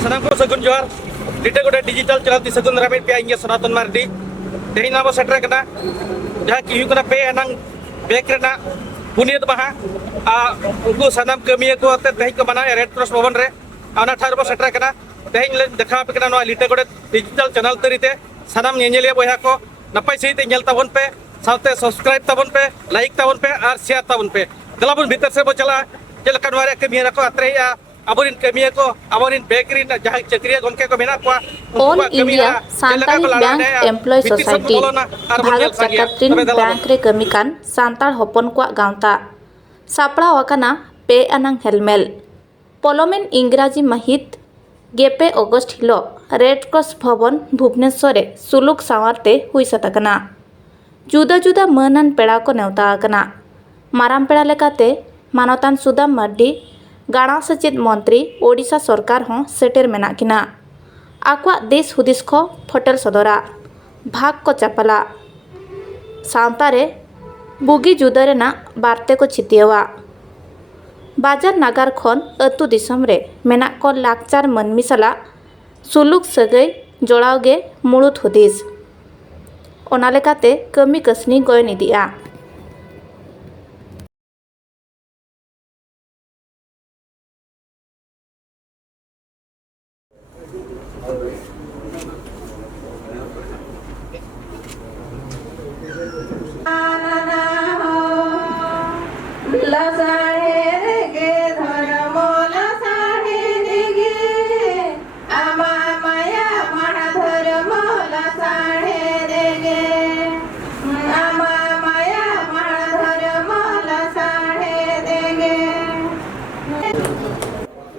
सनाम को सगुन जोहार डिटे गोटे डिजिटल चैनल ती सगुन रामित पे इंगे सनातन मार्डी तेहिं नाबो सेटर कना जहां की हुकना पे अनंग बेक रेना पुनियत महा उनको सनाम कमिया को ते तेहिं को मना रेड क्रॉस भवन रे आना ठार बो सेटर कना तेहिं ले देखा पे कना नो लिटे गोटे डिजिटल चैनल तरीते सनाम नेनेलिया बोया को नपाय सहित नेल ताबन पे साथे सब्सक्राइब ताबन पे लाइक ताबन पे और शेयर ताबन पे दलाबन भीतर से बो चला चलका नोरे कमिया को अत्रेया अबोरिन कमिया को अबोरिन बेकरी जहां चक्रिया गमके को मेना को all India Santali bank employee society Bharat सरकार बैंक रे कमी कान सांताल हपन को गांवता सापड़ा वकाना पे अनंग हेलमेल पोलोमेन इंग्राजी महित गेपे अगस्त हिलो रेड क्रॉस भवन भुवनेश्वर रे सुलुक सावरते हुई सतकना जुदा जुदा मनन पेड़ा को नेवता कना माराम पेड़ा लेकाते मानवतान सुदाम मर्डी गाणा सचेत मंत्री ओडिशा सरकार हों सेटेर मेना किना आकवा देश हुदिस को फटल सदरा भाग को चापला सांतारे बुगी जुदरे ना बार्ते को छितियवा बाजार नागार खन अतु दिसम रे मेना को लाकचार मनमी सला सुलुक सगै जोड़ावगे मुड़ुत हुदिस ओना लेकाते कमी कसनी गय निदिया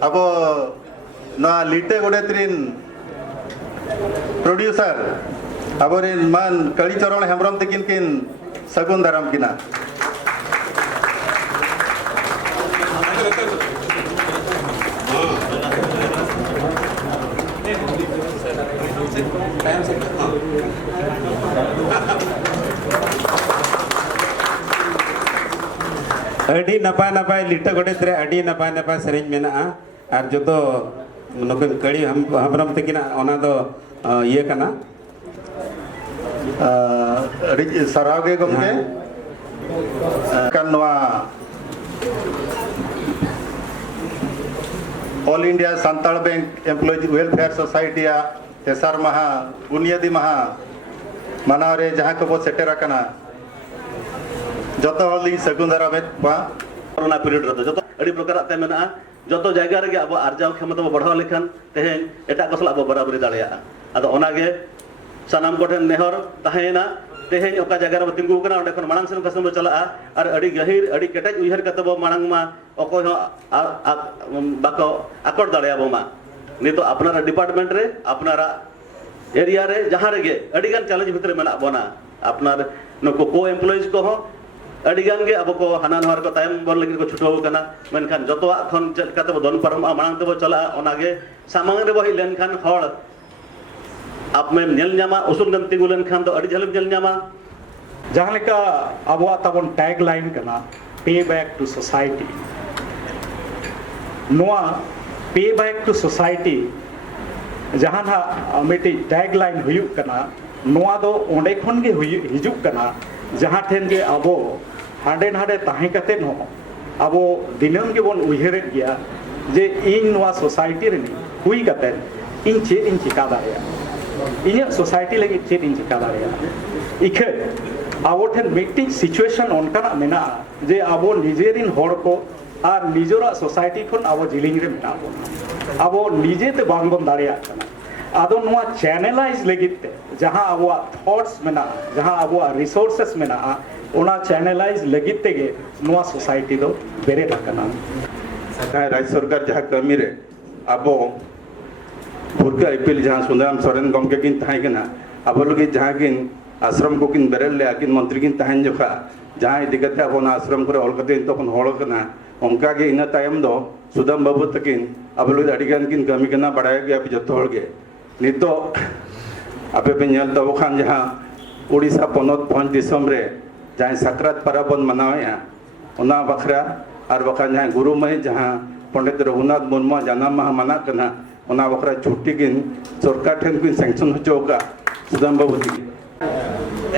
अब ना लिटे गोटे त्रिन प्रोड्यूसर अब मन कड़ी चरण हेम्ब्रम तकिन किन सगुन दाराम किना अड़ी नपाय नपाय लिटा गोटे त्रे अड़ी नपाय नपाय सेरेंज मेना और जो तो नोकन कड़ी हमरम तकिना ओना दो ये कना सरागे गमके कनवा all India Santal bank employees welfare society तेसार महा बुनियादी महा मानव रे जहां को बो सेटेरा कना जतो हली सगुंदरा में बा कोरोना पीरियड रे जतो अड़ी प्रकार ते मेना जतो जायगा रे अब आर्जाव क्षमता बढ़ाव लेखान तेहेन एटा को सला बराबरी दाड़िया आदो ओनागे सनाम कोठेन नेहर ताहेना तेहेन ओका जगह रे तिंगु कना ओंडे खन मांग सेन कसम चला और अड़ी गहिर अड़ी केटेज उइहर कते बो मांग मा ओको बाको आकड़ दाड़िया बो मा नितो अपनारा डिपार्टमेंट रे अपनारा एरिया रे जहां रे गे अड़ी गान चैलेंज भितर मेना बोना अपनार नको को एम्प्लॉयज को हो अड़ीगान के अब को हाना नहर को तायम बन लगी को छुटो कना मेनखान जतोआ खन चलकाते दोन पारम मांग ते चला ओनागे सामांग रे बहि लेनखान हड़ आप में नेल न्यामा उसूल गन तिंगु लेनखान तो अड़ी झलम नेल न्यामा जहां लेका अबवा तबन टैग लाइन कना पे बैक टू सोसाइटी नोआ पे बैक टू सोसाइटी जहां ना मिटी टैग लाइन हुयु कना नोआ दो ओंडे खन गे हिजुक कना जहां ठेन गे अबो हांडे नाडे ताहे कते नो अबो दिनम के बन उयहरेत गया जे इन नोआ सोसाइटी रे हुई कते इन चेत इन चिका दारिया इन सोसाइटी लगी चेत इन चिका दारिया इखे अबो ठेन मिट्टी सिचुएशन ओनकाना मेना जे अबो निजेरिन होड़ को और निजोरा सोसाइटी खन अबो जिलिंग रे मेना अबो निजे ते बांग बन दारिया आदो नोआ चैनलाइज लगित जहां अबो थॉट्स मेना जहां अबो रिसोर्सेस मेना ओना चैनलाइज लगित तेगे नोआ सोसाइटी दो बेरे रखना राज्य सरकार जहां कमी रे अबो भुरका आईपीएल जहां सुंदराम सोरेन गमके किन ताहे कना अबो लगी जहां किन आश्रम को किन बेरेल ले किन मंत्री किन ताहेन जोखा जहां दिगते अबो ना आश्रम करे अलकते तखन होड़ कना ओंका गे इना तायम दो सुदाम बाबू तकिन अबो लगी अडिगान किन कमी कना बड़ाय गे अब जतो होड़ गे नितो आपे पे नेल तब खान जहां ओडिशा पनत भंज दिसम रे जहां सक्रात परबन मनाया ओना बखरा और बखान जहां गुरु मई जहां पंडित रघुनाथ मुर्मू जाना माह मना कना ओना बखरा छुट्टी किन सरकार ठेन किन सैंक्शन होचो का सुदाम बाबू जी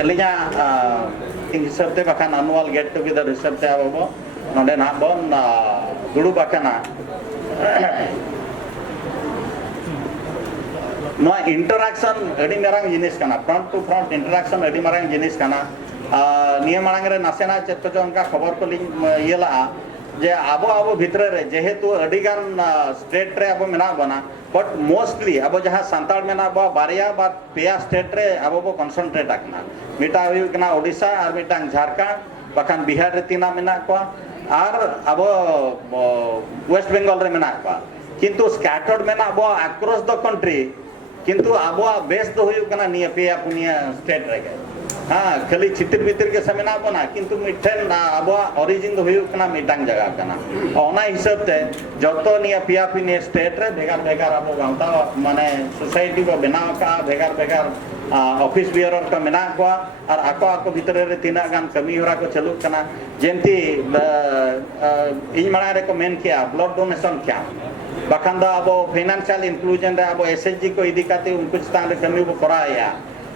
एलिया हिसाब ते बाखान एनुअल गेट टुगेदर हिसाब ते आबो नोडे ना बोन दुडु बाखाना नोआ इंटरैक्शन अडी मारांग जिनिस काना फ्रंट टू फ्रंट इंटरैक्शन अडी मारांग जिनिस काना निया मारांग रे नासेना चेत को उनका खबर को लिंक येला जे आबो आबो भितरे रे जेहेतु अडी गान स्टेट रे आबो मेना बना बट मोस्टली आबो जहां सांताल मेना बा बारिया बा पेया स्टेट रे आबो बो कंसंट्रेट आकना मिटा हुई कना ओडिशा और मिटांग झारखंड बखान बिहार रे तीना मेना को और आबो वेस्ट बंगाल रे मेना को किंतु स्कैटर्ड मेना बो अक्रॉस द कंट्री किंतु आबो बेस दो हुई कना निया पेया पुनिया स्टेट रे हाँ खाली चित्र भीतर के समेना बना किंतु मिठेन आबो ओरिजिन दो हुई कना मिटांग जगह कना ओना हिसाब ते जतो निया पिया पिने स्टेट रे भेगार भेगार आबो गांवता माने सोसाइटी को बनाव का भेगार भेगार ऑफिस बियरर का मेना को और आको आको भीतर रे तीना गान कमी होरा को चलू कना जेंती इन मणा रे को मेन किया ब्लड डोनेशन क्या बखान दा अब फाइनेंशियल इंक्लूजन रे अब एसएचजी को इदी काते उनको स्थान रे कमी को कराया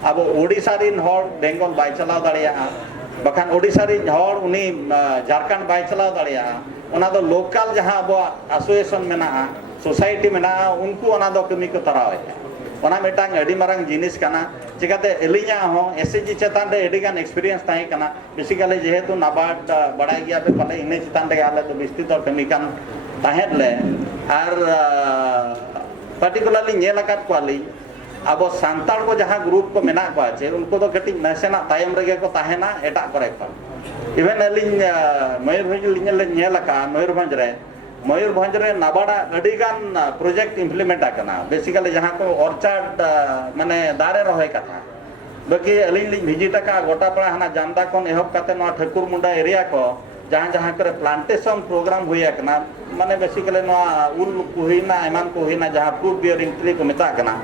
अब ओडिसा रिन हर बेंगल बाय चलाव दाड़िया बखान ओडिसा रिन हर उनी झारखंड बाय चलाव दाड़िया ओना दो लोकल जहां अब एसोसिएशन मेना सोसाइटी मेना उनको ओना दो कमी को तरावे ओना मिटांग अडी मारंग जिनिस काना चिकाते एलिया हो एसएचजी चेतान रे एडी गान एक्सपीरियंस ताई काना बेसिकली जेहेतु नाबार्ड बड़ाई गया पे पले इने चेतान रे आले तो विस्तृत और कमी कान ताहेत ले और पार्टिकुलरली नेल आकात कोली अब सांताल को जहां ग्रुप को मेना को आछे उनको तो कटी नसेना तायम रे को ताहेना एटा करे को इवन एलिन मयूरभंज लिंगल नेल आका मयूरभंज रे नाबाड़ा अडी गान प्रोजेक्ट इंप्लीमेंट आकना बेसिकली जहां को ऑर्चार्ड माने दारे रहे कथा बाकी एलिन लिंग विजिट का गोटा पड़ा हना जानदा कोन एहब काते न ठाकुर मुंडा एरिया को जहां जहां करे प्लांटेशन प्रोग्राम हुई कना माने बेसिकली न उल कोहिना एमान कोहिना जहां फ्रूट बियरिंग ट्री को मेता कना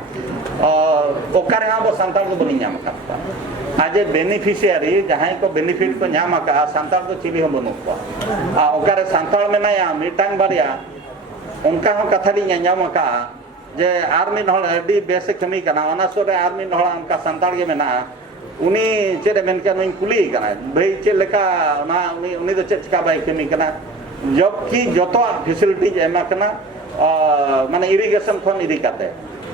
ओकारे अब सांताल को बनी नाम का आज बेनिफिशियरी जहां को बेनिफिट को नाम का सांताल को चिली हम बनु को ओकारे सांताल में ना मिटांग बारिया उनका हो कथा ली नाम का जे आर्मी नहल अडी बेस कमी कना ओना सोरे आर्मी नहल उनका सांताल के मेना उनी चेरे मेनका नई कुली कना भाई चे लेका ना उनी तो चिका बाई कमी कना जबकि जतो फैसिलिटीज एमा कना माने इरिगेशन खन इदी काते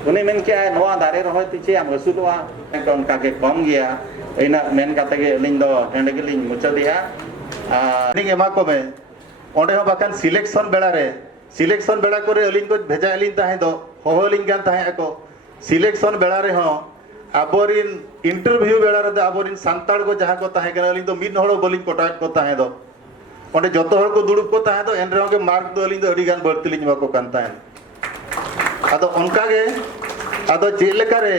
उनी मेन के नवा दारे रहोय तिचे आम हसुलवा उनका के कम गया इना मेन काते के लिंग दो एंड के लिंग मुचा दिया निंग एमा को में ओंडे हो बाकान सिलेक्शन बेड़ा करे अलिन को भेजा अलिन ताहे दो होलिन गान ताहे को सिलेक्शन बेड़ा रे हो आबोरिन इंटरव्यू बेड़ा रे आबोरिन सांताल को जहां को ताहे गना अलिन तो मिन हड़ो बोलिन कोटाट को ताहे दो ओंडे जतो हड़ को दुड़ुब को ताहे दो एन रे के मार्क दो अलिन तो अडी गान बर्ती लिन को कान ताहे आदो उनका गे आदो जे लेका रे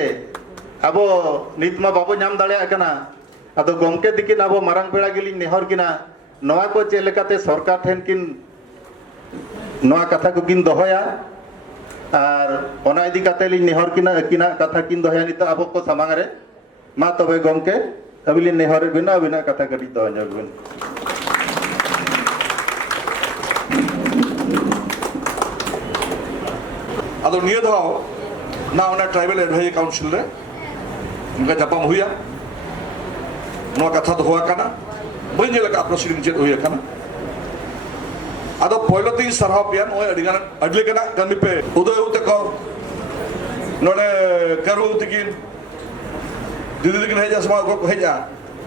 आबो नितमा बाबो नाम दाड़िया कना आदो गमके दिकिन आबो मारांग बेड़ा गिलिन नेहर किना नवा को जे लेकाते सरकार ठेन किन नवा कथा को किन दोहया और ओना इदी काते लिन नेहर किना अकिना कथा किन दोहया नितो आबो को सामांग रे मा तबे गमके अबिलिन नेहर बिना बिना कथा कडी दो जगबिन अदो निये दाव ना ओना ट्राइबल एडवाइजरी काउंसिल रे उनका जापाम हुआ नवा कथा तो हुआ काना बइन लगा प्रोसीडिंग चेत हुआ काना अदो पहलो तीन सरहाव पियान ओय अडिगान अडले कना कमी पे उदय उते को नोडे करू तिकिन दीदी तिकिन हेजा समा को हेजा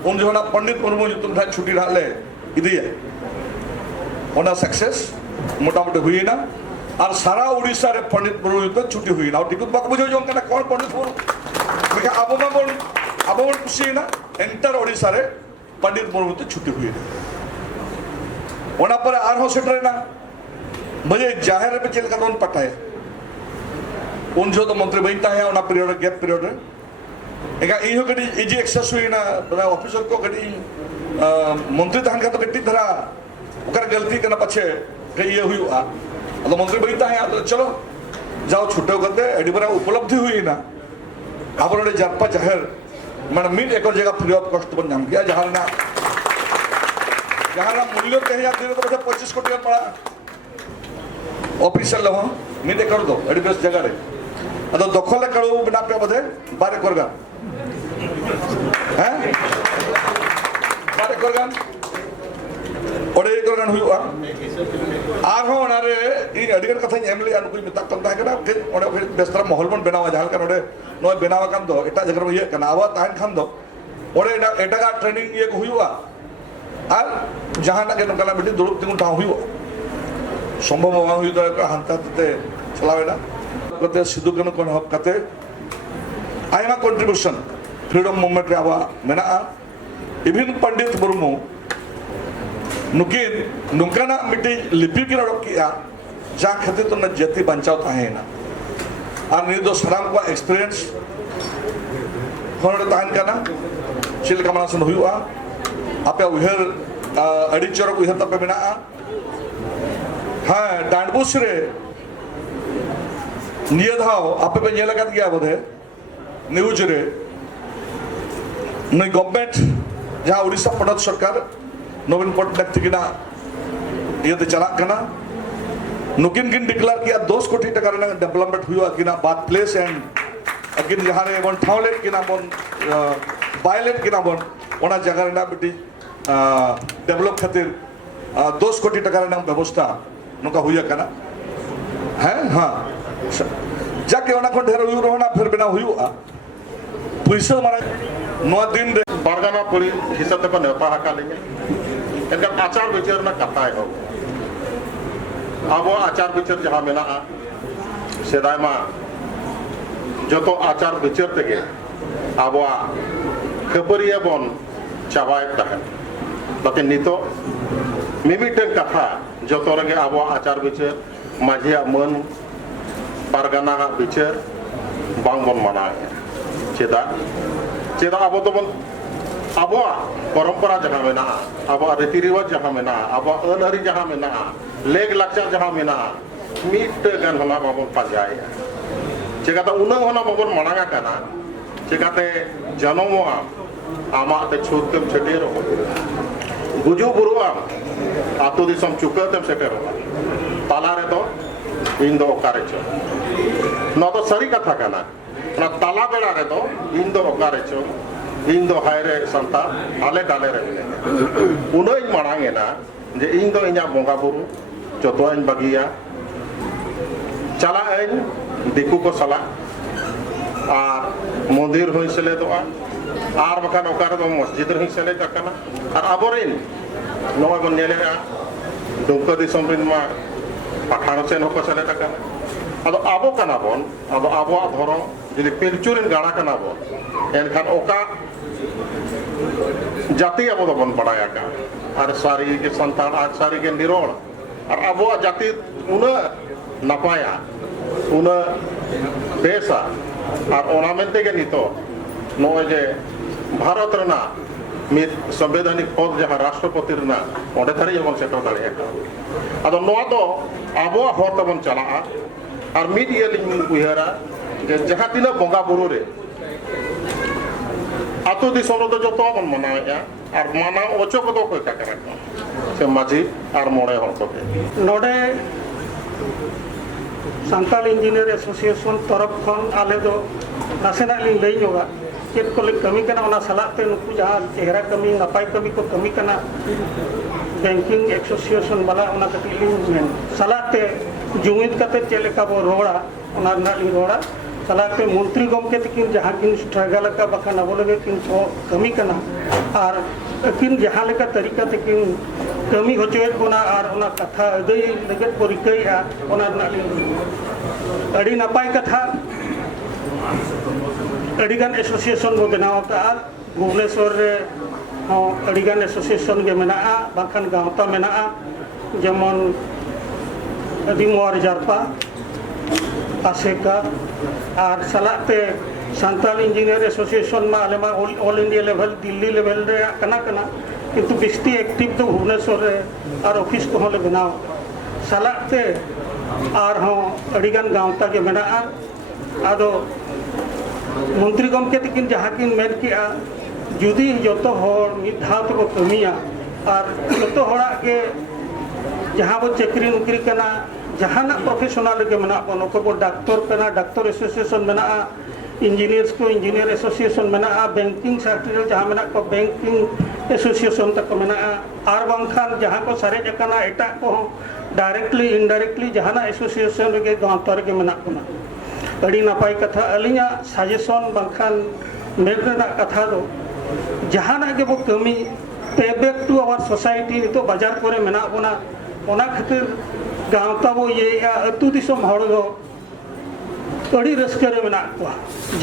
उन जोना पंडित मुर्मू जुतुन था छुट्टी ढाले इदिया ओना सक्सेस मोटा मोटे हुई ना और सारा उड़ीसा रे पंडित मुर्मू जुतुन छुट्टी हुई ना और टिकुत बाक बुझो जों कना कोन पंडित मुर्मू देखा अब बोल खुशी ना एंटर उड़ीसा रे पंडित मुर्मू जुतुन छुट्टी हुई ओना पर आर हो सेटर ना बजे जाहिर पे चल का दोन पटाए उन जो तो मंत्री बनता है ओना पीरियड गैप पीरियड रे एका इहो गडी इजी एक्सेस हुई ना बड़ा ऑफिसर को गडी मंत्री तहन का तो गड्डी धरा ओकर गलती करना पछे के ये हुई आ तो मंत्री बनता है तो चलो जाओ छुट्टो करते एडी बरा उपलब्धि हुई ना आबरे जारपा जाहिर माने मिड एकर जगह फ्री ऑफ कॉस्ट बन जाम गया जहां ना मूल्य कहे जाते तो 25 कोटी पड़ा ऑफिसर लो मिद एकड़ दो अड़ी बेस जगह रे अदो दखल एकड़ बिना पे बदे बारे करगा हैं बारे करगा ओडे करगान हुआ आर हो ना रे इन अडिगन कथा एम ले अनु मिता कन ता कना के ओडे बेस्तरा महल बन बनावा जहां का ओडे नय बनावा कान दो एटा जगह ये कना आवा तान खान दो ओडे एटा का ट्रेनिंग ये हुआ और जहां ना के नकला बिटी दुरुप तिंगुन ता हुआ संभव बांग हुई तो हांता ते चलावेना कते सिद्धू कन कोन हक कते आयमा कंट्रीब्यूशन फ्रीडम मूवमेंट रे आवा मेना इभिन पंडित मुर्मू नुकिन नुकाना मिट्टी लिपि की रड़क किया जा खातिर तो न जति बचाव ताहेना और नि दो सराम को एक्सपीरियंस होने ताहन करना चिल कमना सन हुआ आपे उहर अडिचर उहर तपे बिना हाँ डांडबुस रे निये धाव आपे पे नेला कात गया बोधे न्यूज रे नई गवर्नमेंट जहां उड़ीसा पनत सरकार नवीन पटनायक तिकिना ये तो चला कना नुकिन किन डिक्लेयर किया 2 कोटी टका रे डेवलपमेंट हुआ किना बात प्लेस एंड अकिन जहां रे बन ठावलेट किना बन बायलेट किना बन ओना जगह रे बिटी डेवलप खातिर 2 कोटी टका रे व्यवस्था नुका हुआ कना है हां जाके ओना को ढेर हुई रहना फिर बिना हुआ पैसा मारा नवा दिन रे बारगाना पड़ी हिसाब ते नेता हाकालिंगे एनका आचार विचार ना कथा है अब आचार विचार जहां मेना सेदाय मा जो आचार विचार तेगे अब खबरिया बन चाबाय तहन लेकिन नितो मिमिटेन कथा जो रगे अब आचार विचार माझिया मन बारगाना विचार बांग बन माना चेदा चेदा अब तो बन अब परंपरा जहां में ना अब रीति रिवाज जहां में ना अब अनहरी जहां में ना लेग लाचार जहां में ना मीट गन हला बाबन पाजाय चेकाते उना होना बाबन मांगा कना चेकाते जनमवा आमा ते छुतम छटेरो गुजु बुरुआ आतो दिसम चुकतम सेटेरो ताला रे तो इन दो ओकारे चो न तो सरी कथा कना ना ताला बेड़ा रे तो इन दो ओकारे चो इन दो हायरे संता आले डाले रे उनई मांगे ना जे इन दो इना बोंगा बुरु जतो इन बगिया चला इन दिकु को सला और मंदिर होई सले तो आर बखान ओकारे दो मस्जिद रही सले तकना और अबोरिन नोय बन नेले दुमका दिसम रिन मा पठानो सेन होको सले तकना अदो आबो कना बन अदो आबो धरो जदि पिलचुरिन गाड़ा कना बन एनखान ओका जाति अब बन पढ़ाया का और सारी के संतान आज सारी के निरोड़ और अब जाति उन नपाया उन बेसा और ओनामेंटे के नितो नोए जे भारत रना मित संवैधानिक पद जहां राष्ट्रपति रना ओंडे थारी जबन सेटो दाड़े अदो नोआ तो अब हर तबन चला और मित ये लिंग उहरा जे जहां तिना बोंगा बुरु रे आतो दिसोम तो जो तो बन मनाया और माना ओचो को तो कोई का करे से माझी और मोड़े हर को नोडे सांताल इंजीनियर एसोसिएशन तरफ खन आले दो नासेना लिंग लई जोगा चेत को कमी कना ओना सलाते नुकु जहां चेहरा कमी नपाई कमी को कमी कना बैंकिंग एसोसिएशन वाला ओना कति लिंग मेन सलाते जुमिद कते चेलेका बो रोड़ा ओना ना लिंग रोड़ा सलाते मंत्री गमके तकिन जहां किन स्ट्रगल का बखाना बोले किन को कमी कना और किन जहां लेका तरीका तकिन कमी होचोएत बोना और ओना कथा अदई लगत को रिकैया ओना ना अड़ी नपाई कथा अड़ीगान एसोसिएशन बो बनाव का भुवनेश्वर रे अड़ीगान एसोसिएशन के मेना बाखान गावता मेना जेमन अदिमोर जारपा आसेका और सलाते सांताल इंजीनियर एसोसिएशन में आले मा all India level Delhi level रे कना कना किंतु बिस्ती एक्टिव तो भुवनेश्वर रे और ऑफिस को होले बनाव सलाते और हों अड़ीगान गावता के मेना आदो मंत्री गमके तकिन जहां किन मेन किया जुदी जतो होर मिद धाव तो कमिया और जतो होड़ा के जहां बो चक्री नुकरी कना जहाना प्रोफेशनल के मेना बो नुको बो डॉक्टर कना डॉक्टर एसोसिएशन मेना इंजीनियर्स को इंजीनियर एसोसिएशन मेना बैंकिंग सेक्टर जहां मेना को बैंकिंग एसोसिएशन तक मेना आर बांखान जहां को सारे जकाना एटा को डायरेक्टली इनडायरेक्टली जहाना एसोसिएशन रे गांव रे मेना कोना अड़ी नपाय कथा अलिया सजेशन बांखान मेगना कथा दो जहाना के बो कमी पे बैक टू आवर सोसाइटी नितो बाजार करे मेना बोना ओना खातिर गांवता बो ये अतु दिसम हड़ दो अड़ी रस्के रे मेना को